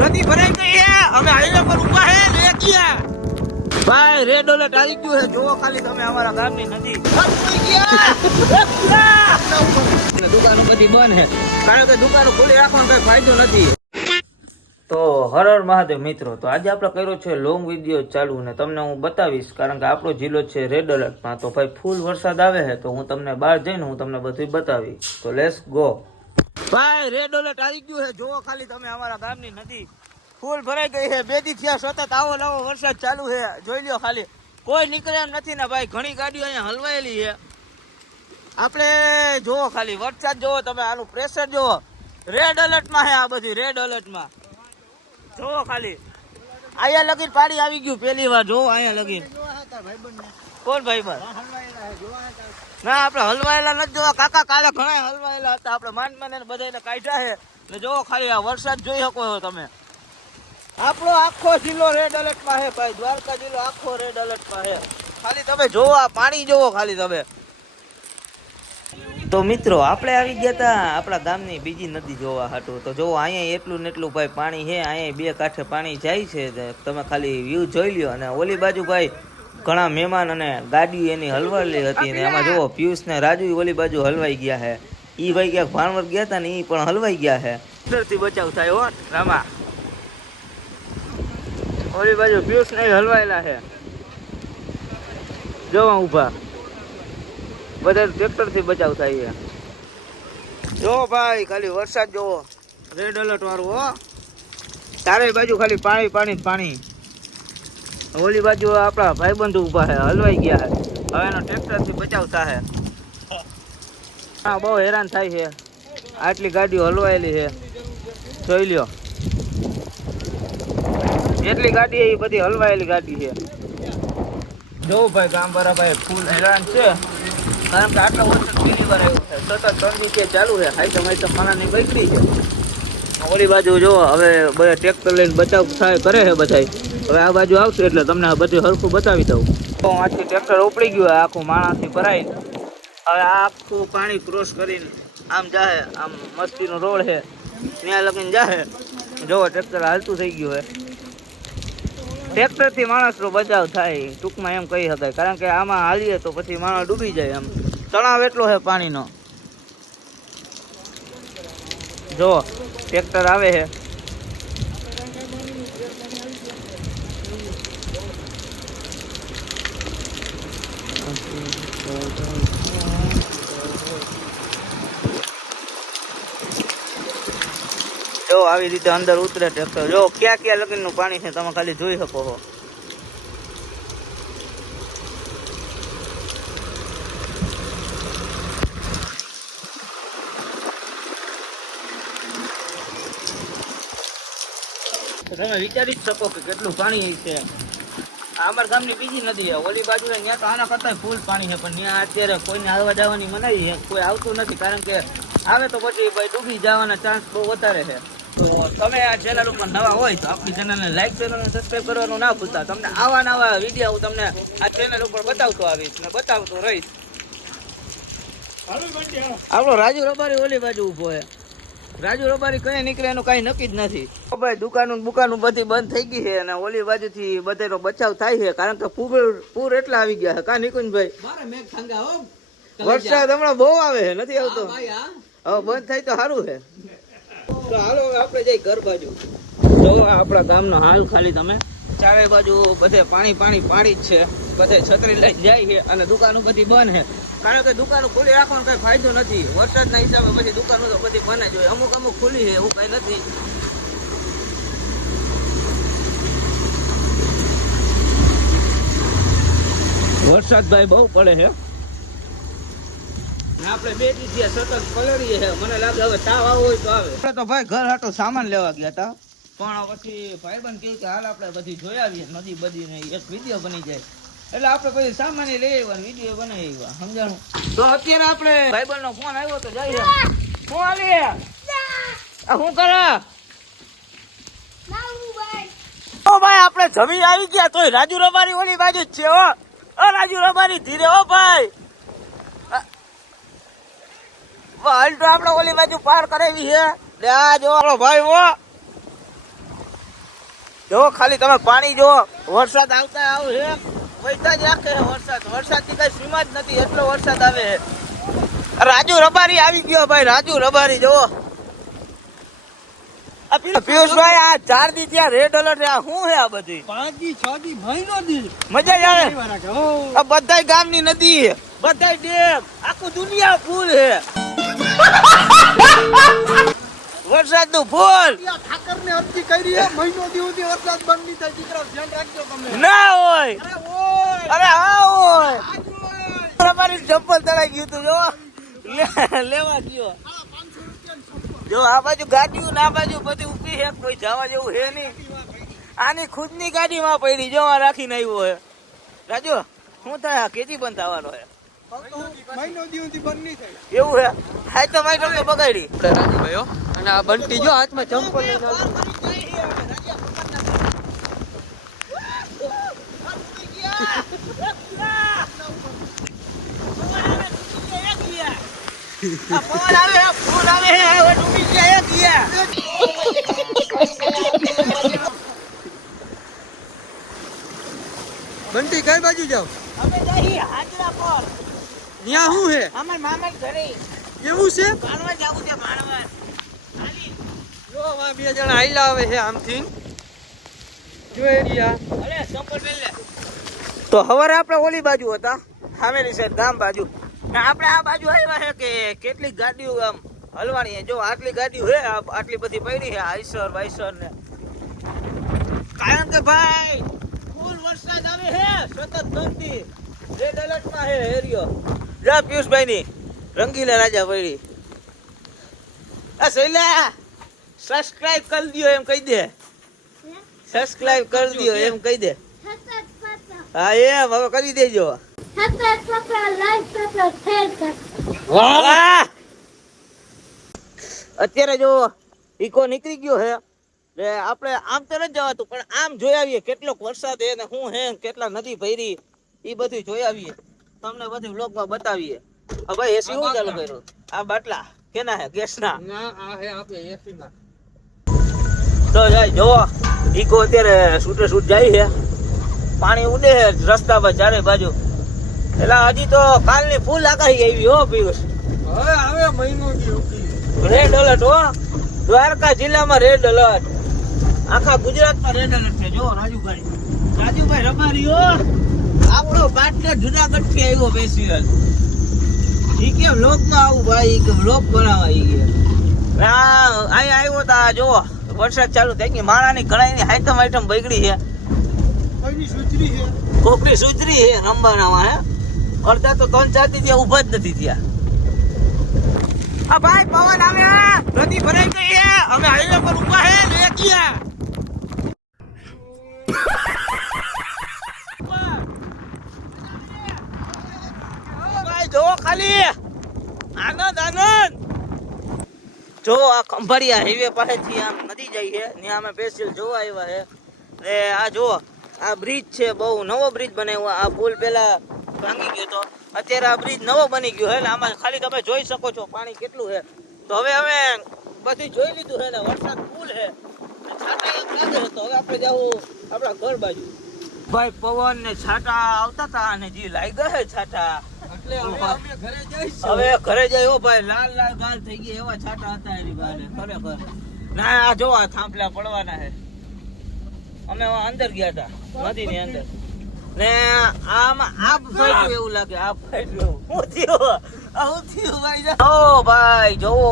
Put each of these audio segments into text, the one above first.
નદી ભરાઈ ગઈ છે, અમે હાઈવે પર ઉભા હે રેતિયા ભાઈ. રેડ એલર્ટ આવી ગયું છે, જોવો ખાલી તમે અમારા ગામની નદી. દુકાનો બધી બંધ છે, કારણ કે દુકાનો ખુલ્લી રાખવાનો કઈ ફાયદો નથી. તો હર હર મહાદેવ મિત્રો, તો આજે આપણે કર્યો છે લોંગ વિડીયો ચાલુ ને તમને હું બતાવીશ, કારણ કે આપણો જિલ્લો છે રેડ એલર્ટમાં. તો ભાઈ ફૂલ વરસાદ આવે છે, તો હું તમને બહાર જઈને હું તમને બધું બતાવીશ. તો લેટ્સ ગો ભાઈ. રેડ એલર્ટ આવી ગયું છે, જોવો ખાલી તમે અમારા ગામની નદી ફૂલ ભરાઈ ગઈ છે. બે દી થયા સતત આવો લાવો વરસાદ ચાલુ છે, જોઈ લ્યો ખાલી. કોઈ નીકળે એમ નથી ને ભાઈ, ઘણી ગાડીઓ અહીંયા હલવાયેલી છે. આપણે જોવો ખાલી વરસાદ જોવો તમે, આનું પ્રેશર જોવો. રેડ એલર્ટમાં છે આ બધી, રેડ એલર્ટમાં જોવો ખાલી. અહીંયા લગીન પાણી આવી ગયું પહેલી વાર, જોવો અહીંયા લગીન. કોણ ભાઈ બસ ના, આપણે હલવાયેલા નથી જોવા કાકા, કાલે ઘણા હલવાયેલા હતા. આપણે માંડ બધાને કાઢ્યા છે ને જોવો ખાલી આ વરસાદ જોઈ શકો છો તમે. આપણો આખો જિલ્લો રેડ એલર્ટમાં છે ભાઈ, દ્વારકા જિલ્લો આખો રેડ એલર્ટમાં છે. ખાલી તમે જોવો આ પાણી જોવો ખાલી તમે. તો મિત્રો આપણે આવી ગયા હતા આપણા ગામની બીજી નદી જોવા હાટું. તો જોવો અહીંયા એટલું ને એટલું ભાઈ પાણી છે, અહીંયા બે કાંઠે પાણી જાય છે. તમે ખાલી વ્યૂ જોઈ લ્યો. અને ઓલી બાજુ ભાઈ ઘણા મહેમાન અને ગાડી એની હલવાયેલી હતી ને એમાં જોવો પિયુષ ને રાજુ ઓલી બાજુ હલવાઈ ગયા છે. ઈ ભાઈ ક્યાંક ભાણવર ગયા હતા ને ઈ પણ હલવાઈ ગયા છે. થી બચાવ થાય હો રામા. ઓલી બાજુ પિયુષ ને હલવાયેલા છે, જોવા ઉભા બધા ટ્રેક્ટર થી બચાવ થાય છે. જો ભાઈ ખાલી વરસાદ જોવો, રેડ એલર્ટ વાળું હો. ચારે બાજુ ખાલી પાણી પાણી પાણી. ઓલી બાજુ આપણા ભાઈબંધુ ઉભા છે, હલવાઈ ગયા છે. હવે એનો ટ્રેક્ટર થી બચાવ થાય. હા બહુ હેરાન થાય છે, આટલી ગાડીઓ હલવાયેલી છે, જોઈ લ્યો. એટલી ગાડી એ બધી હલવાયેલી ગાડી છે. જો ભાઈ ગામ બરાબર ફૂલ હેરાન છે, કારણ કે આટલો વરસાદ પહેલી વાર આવ્યો છે. સતત 3 દિવસથી ચાલુ છે. હાઈ તમારી તો પાણાની બગડી છે. ઓલી બાજુ જો હવે બધા ટ્રેક્ટર લઈને બચાવ થાય કરે છે બધા. હવે આ બાજુ આવશે એટલે તમને બધું હરખું બતાવી દઉં. તો આથી ટ્રેક્ટર ઉપડી ગયું આખું માણસથી ભરાઈ. હવે આખું પાણી ક્રોસ કરીને આમ જાહે, આમ મસ્તીનો રોડ છે ત્યાં લગીને જાહે. જોવો ટ્રેક્ટર હાલતું થઈ ગયું છે. ટ્રેક્ટરથી માણસનો બચાવ થાય ટૂંકમાં એમ કહી શકાય, કારણ કે આમાં હાલીએ તો પછી માણસ ડૂબી જાય. એમ તણાવ એટલો છે પાણીનો. જો ટ્રેક્ટર આવે છે. જો આવી રીતે અંદર ઉતરે ટ્રેક્ટર. જો ક્યાં ક્યાં લગીનનું પાણી છે તમે ખાલી જોઈ શકો છો. તમે વિચારી જ શકો કે કેટલું પાણી છે. અમારા ગામની બીજી નદી છે, ઓલી બાજુ ત્યાં તો આના કરતા ફૂલ પાણી છે, પણ ત્યાં અત્યારે કોઈને આવવા જવાની મનાઈ છે, કોઈ આવતું નથી. કારણ કે આવે તો પછી ભાઈ ડૂબી જવાના ચાન્સ બહુ વધારે છે. તો તમે આ ચેનલ ઉપર નવા હોય તો આપણી ચેનલને લાઈક કરો અને સબસ્ક્રાઈબ કરવાનું ના ભૂલતા. તમને આવા નવા વિડીયો હું તમને આ ચેનલ ઉપર બતાવતો આવીશ ને બતાવતો રહીશ. આપણો રાજુ રબારી ઓલી બાજુ ઉભો છે. રાજુ રબારી કઈ નીકળે એનું કઈ નક્કી જ નથી. ભાઈ દુકાનું બધી બંધ થઈ ગઈ છે અને ઓલી બાજુ થી બધાનો બચાવ થાય છે, કારણ કે પૂર એટલા આવી ગયા છે. કા નિકુંજભાઈ વરસાદ હમણાં બહુ આવે છે, નથી આવતો. હવે બંધ થાય તો સારું છે. તો હાલો આપણે જઈ ઘર બાજુ. જો આપણા ગામનો હાલ ખાલી તમે ચારે બાજુ બધે પાણી પાણી પાણી જ છે. બધે છત્રી લઈને જાય છે અને દુકાનો બધી બંધ છે, કારણ કે દુકાનો ખુલ્લી રાખવાનો કઈ ફાયદો નથી. વરસાદના હિસાબે બધી દુકાનો તો બધી બંધ જ હોય. અમુક અમુક ખુલ્લી છે, એવું કઈ નથી. વરસાદ ભાઈ બહુ પડે છે. આપણે 2 દિવસ સતત પલળીએ છે. મને લાગે હવે તાવ આવો હોય તો આવે. આપણે તો ભાઈ ઘર હાટો સામાન લેવા ગયા હતા, પણ પછી ભાઈબંધ કહે કે હાલ આપણે બધી જોઈ આવીએ નદી બધી ને એક વિડીયો બની જાય. એટલે આપણે પછી સામાન લઈ આવ્યા, વિડીયો બનાવી આવ્યા, સમજાણું. તો અત્યારે આપણે ભાઈબંધ નો ફોન આવ્યો તો જઈએ. શું હાલી શું કરે? ઓ ભાઈ આપણે જમી આવી ગયા તોય રાજુ રબારી ઓલી બાજુ જ છે. હો રાજુ રબારી ધીરે હો ભાઈ. હાલ તો આપણે ઓલી બાજુ પાર કરાવી છે. આ જો આપણો ભાઈ વો જો ખાલી તમે પાણી જો વરસાદ આવતા આવ છે વૈતા જ રાખે છે વરસાદ થી કઈ સીમા જ નથી એટલો વરસાદ આવે છે. રાજુ રબારી આવી ગયો ભાઈ રાજુ રબારી જો પિયુષભાઈ આ 4 દી ત્યાં રેડ એલર્ટ શું છે આ બધી 5 દી 6 દી મહિનો દી મજા જ આવે આ બધાય ગામની નદી બધાય ડેમ આખું દુનિયા ફૂલ છે વરસાદ નું ફૂલ ઠાકર ને અરજી કરી છે મહિનો દી સુધી વરસાદ બંધ નહીં થાય દીકરા ધ્યાન રાખજો તમે ના હોય અરે હા હોય આજ હોય અમારી ચપ્પલ તળાઈ ગયું તું જો લેવા ગયો જો આ બાજુ ગાડીઓ ના બાજુ બધી ઊભી છે કોઈ જવા જેવું છે નહીં આની ખુદની ગાડીમાં પડી જો રાખીને આવ્યો છે રાજુ શું થાય કેજી બંધ થવાનો છે મહિનો દી સુધી બંધ નહીં થાય એવું છે હાય તો મારી તો બગાડી રાજુભાઈ અને આ બંટી જો હાથમાં ચંપલ લઈને પવન આવે ફૂલ આવે હવે ડૂબી ગયા બંટી કઈ બાજુ જાવ અમે જઈ હાજરા પર ત્યાં શું હે અમાર મામા ઘરે એવું છે માણવા જાવું છે માણવા હાલી જો આ બે જણા આઈલા આવે છે આમથી જો એરિયા અરે સંપલ લે તો હવારે આપણે ઓલી બાજુ હતા સામેની સાઈડ ગામ બાજુ ને આપણે આ બાજુ આવ્યા છે કે કેટલીક ગાડીઓ આમ હલવાની છે જો આટલી ગાડીઓ છે આટલી બધી પડી છે આઈસર વાઈસર ને કારણ કે ભાઈ ફૂલ વરસાદ આવે છે સતત ધરતી રેડ એલર્ટ માં છે એરિયો જા પિયુષભાઈ ની રંગીલા રાજા પડી આ સૈલા સબસ્ક્રાઇબ કરી દિયો એમ કહી દે સબસ્ક્રાઇબ કરી દિયો એમ કહી દે હા એમ હવે કરી દેજો વાહ અત્યારે જો ઈકો નીકળી ગયો છે એટલે આપણે આમ તો નથી જવાતું પણ આમ જોઈ આવીએ કેટલો વરસાદ છે ને શું હે કેટલા નદી ભરી એ બધું જોઈ આવીએ તમને બધી વ્લોગમાં બતાવીએ હવે ભાઈ એસી હું ચાલુ કર્યું આ બાટલા કેના હે ગેસના ના આ હે આપણે એસી ના તો જાય જો ઈકો અત્યારે છૂટે છૂટ જાય છે પાણી ઉડે છે રસ્તા પર ચારે બાજુ એટલે હજી તો કાલની ફૂલ આગાહી આવી હો પિયુષ હવે આવે મહિનો દી રેડ એલર્ટ હો દ્વારકા જિલ્લામાં રેડ એલર્ટ આખા ગુજરાતમાં રેડ એલર્ટ છે જો રાજુભાઈ રબારી હો આપણો પાર્ટનર જુનાગઢ થી આવ્યો સ્પેશિયલ ઈ કે વ્લોગ માં આવું ભાઈ કે વ્લોગ બનાવવા ઈ કે અહીંયા આવ્યો તા જો વરસાદ ચાલુ થઈ ગઈ માણાની ઘણાની આઈટમ બગડી છે કોઈની સુચરી છે કોકની સુધરી છે રંબાનામાં હે અડધા તો 3-4 થી ત્યાં ઉભા જ નથી ત્યાં આ ભાઈ પવન આવે નદી ભરાઈ ગઈ છે અમે હાઈવે પર ઉભા હે લે ગયા ભાઈ જો ખાલી આનંદ જો આ ખંભાળિયા હાઈવે પાસેથી આમ નદી જાય છે ત્યાં અમે સ્પેશિયલ જોવા આવ્યા છે એ આ જો આ બ્રિજ છે બહુ નવો બ્રિજ બનાવ્યો આ પુલ પેલા ભાંગી ગયો તો અત્યારે આ બ્રિજ નવો બની ગયો છે આમાં ખાલી તમે જોઈ શકો છો પાણી કેટલું છે તો હવે અમે બધું જોઈ લીધું છે ને વરસાદ ફૂલ છે છાંટા એમ લાગે છે તો હવે આપણે જાવું આપણા ઘર બાજુ ભાઈ પવન ને છાંટા આવતા હતા અને જે લાગ્યા છે છાંટા એટલે હવે અમે ઘરે જઈશું હવે ઘરે જાય ભાઈ લાલ લાલ ગાલ થઈ ગયા એવા છાંટા હતા એની બાને ખરેખર ના આ જો આ થાંભલા પડવાના છે અમે અંદર ગયા હતા નદી ની અંદર ને આમાં આપ ફાટ્યું એવું લાગે આપ ફાટ્યું હું થયું ભાઈ ઓ ભાઈ જોવો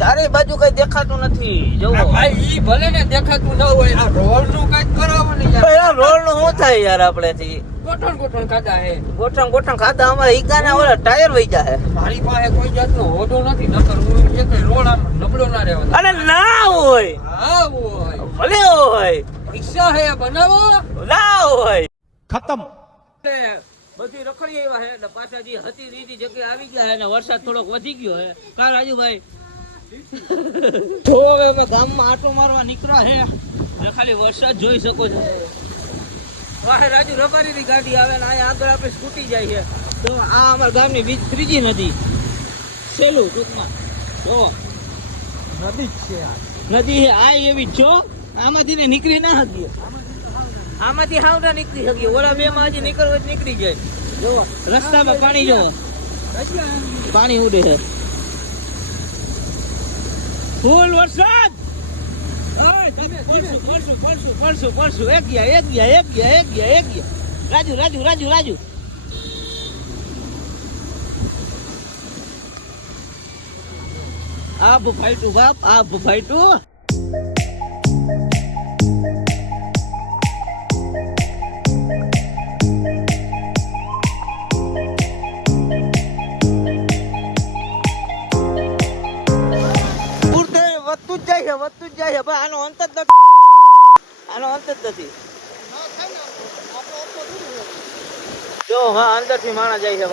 ચારે બાજુ કઈ દેખાતું નથી જોવો ભાઈ ઈ ભલે ને દેખાતું ન હોય આ રોડ નું કઈ કરાવો ને યાર રોડ નું શું થાય યાર આપણે થી ગોઠણ ખાધા હે ગોઠણ ખાધા અમારે ઈકાના ઓલા ટાયર વઈ જાય મારી પાસે કોઈ જાતનો હોદો નથી નકર હું જે કઈ રોડ આમ નબળો ના રહેવા અરે ના હોય હા હોય ભલે હોય રિક્ષા હે બનાવો ના હોય ખતમ બધી રખડી આવ્યા છે એટલે પાછા જે હતી રીતી જગ્યાએ આવી ગયા છે અને વરસાદ થોડોક વધી ગયો છે કા રાજુભાઈ તો હવે અમે ગામમાં આટો મારવા નીકળ્યા છે એટલે ખાલી વરસાદ જોઈ શકો છો વાહે રાજુ રબારીની ગાડી આવે ને અહીંયા આગળ આપણે સ્કૂટી જાય છે તો આ અમારા ગામની ત્રીજી નદી છેલ્લું ટૂંકમાં જો નદી જ છે આ. નદી હે આ એવી જો આમાંથી ને નીકળી ના શકીએ આમાંથી હાવ ના નીકળી શકીએ ઓલા બે માં હજી નીકળવું જ નીકળી જાય જો રસ્તામાં પાણી જો પાણી ઉડે છે ફૂલ વરસાદ પડશું એક ગયા રાજુ આબ ફાઈટું બાપ આબ ફાઈટું વધતું જ જાય છે પણ આનો અંત જ નથી જો હા અંદર થી માણા જાય છે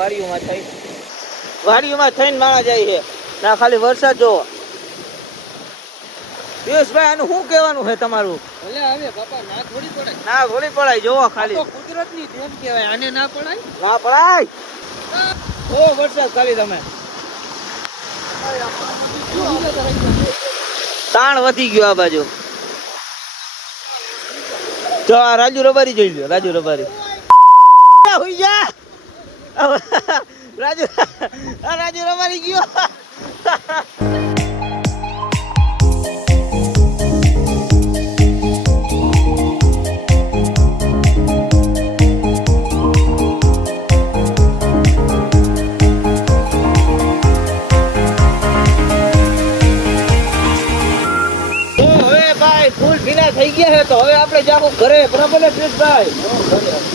વાડીઓમાં થઈને માણા જાય છે ના ખાલી વરસાદ જો પિયુષભાઈ આનું શું કહેવાનું છે તમારું ભલે આવે બાપા ના થોડી પડે ના ઘોડી પડાય જોવો ખાલી તો કુદરતની દેન કહેવાય આને ના પડાય ના પડાય ઓ વરસાદ ખાલી તમે તાણ વધી ગયો આ બાજુ જો આ રાજુ રબારી જોઈ લ્યો રાજુ રબારી હોઈ જા રાજુ રબારી ગયો ફૂલ ભીના થઈ ગયા છે તો હવે આપણે જાવું ઘરે બરાબર ને પ્રિન્સભાઈ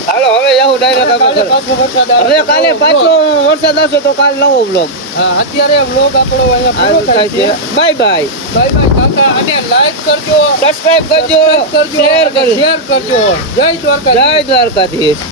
હાલો હવે જાવું ડાયરેક્ટ આપણે હવે કાલે પાછો વરસાદ આવશે તો કાલ નવો બ્લોગ હા અત્યારે બ્લોગ આપણો અહીંયા પૂરો થાય છે બાય બાય કાકા અને લાઈક કરજો સબસ્ક્રાઇબ કરજો શેર કરજો જય દ્વારકા જય દ્વારકાધીશ